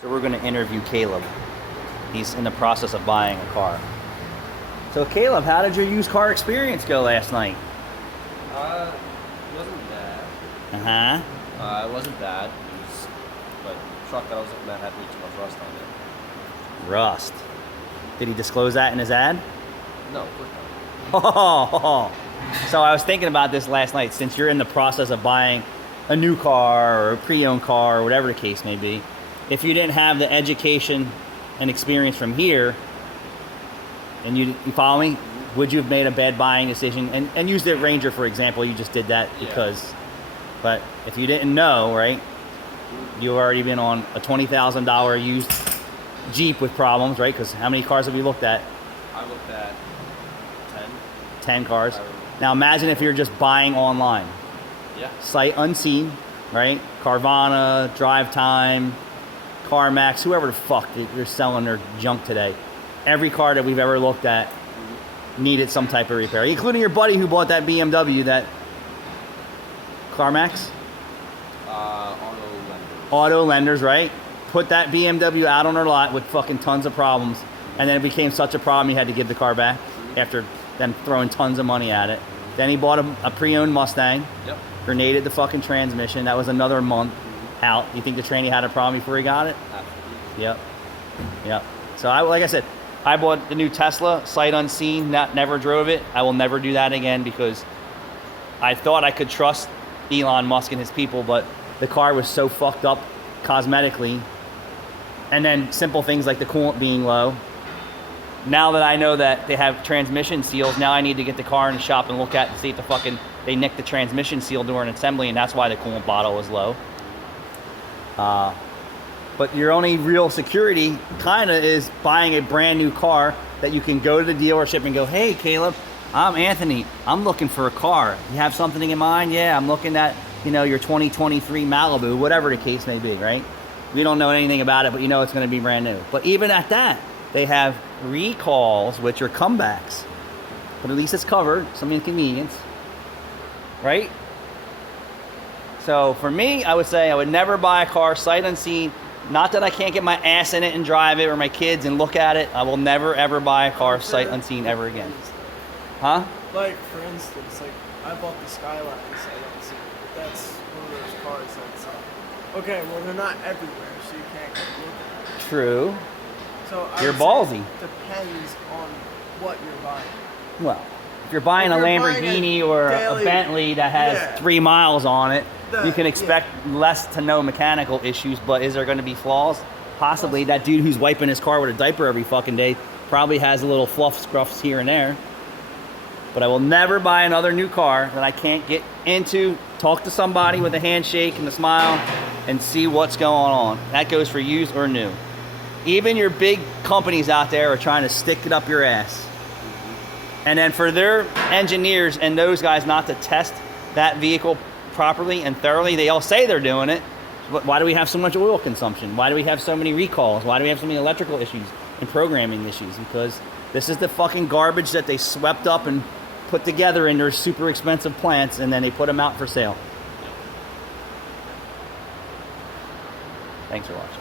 So we're going to interview Caleb. He's in the process of buying a car. So Caleb, how did your used car experience go last night? It wasn't bad. Uh-huh. It wasn't bad. It was, but the truck that I was looking at had way too much rust on it. Rust. Did he disclose that in his ad? No, of course not. So I was thinking about this last night. Since you're in the process of buying a new car or a pre-owned car or whatever the case may be, if you didn't have the education and experience from here, and you follow me, would you have made a bad buying decision? And use the Ranger for example. You just did that because, but if you didn't know, right, you've already been on a $20,000 used Jeep with problems, right? Because how many cars have you looked at? I looked at 10 cars. Now imagine if you're just buying online. Yeah. Sight unseen, right? Carvana, Drive Time, CarMax, whoever the fuck they're selling their junk today. Every car that we've ever looked at needed some type of repair, including your buddy who bought that BMW, that CarMax? Auto lenders, right? Put that BMW out on their lot with fucking tons of problems, and then it became such a problem he had to give the car back after them throwing tons of money at it. Then he bought a pre-owned Mustang. Yep. Grenaded the fucking transmission. That was another month out. You think the tranny had a problem before he got it? Absolutely. Yep. So like I said, I bought the new Tesla, sight unseen, never drove it. I will never do that again because I thought I could trust Elon Musk and his people, but the car was so fucked up cosmetically. And then simple things like the coolant being low. Now that I know that they have transmission seals, now I need to get the car in the shop and look at and see if they nicked the transmission seal during assembly, and that's why the coolant bottle was low. But your only real security kind of is buying a brand new car that you can go to the dealership and go, hey, Caleb, I'm Anthony. I'm looking for a car. You have something in mind? Yeah, I'm looking at, your 2023 Malibu, whatever the case may be, right? We don't know anything about it, but you know it's going to be brand new. But even at that, they have recalls, which are comebacks. But at least it's covered, some inconvenience, right? So for me, I would say I would never buy a car sight unseen. Not that I can't get my ass in it and drive it, or my kids and look at it. I will never ever buy a car sight unseen ever again. Huh? Like for instance, like I bought the Skyline sight unseen. That's one of those cars that's okay. Well, they're not everywhere, so you can't go look at it. True. So you're would say ballsy. it depends on what you're buying. Well, if you're buying a Lamborghini or a Bentley that has 3 miles on it, you can expect less to no mechanical issues, but is there going to be flaws? Possibly. That dude who's wiping his car with a diaper every fucking day probably has a little fluff scruffs here and there. But I will never buy another new car that I can't get into, talk to somebody with a handshake and a smile, and see what's going on. That goes for used or new. Even your big companies out there are trying to stick it up your ass. And then for their engineers and those guys not to test that vehicle properly and thoroughly, they all say they're doing it, but why do we have so much oil consumption? Why do we have so many recalls? Why do we have so many electrical issues and programming issues? Because this is the fucking garbage that they swept up and put together in their super expensive plants, and then they put them out for sale. Thanks for watching.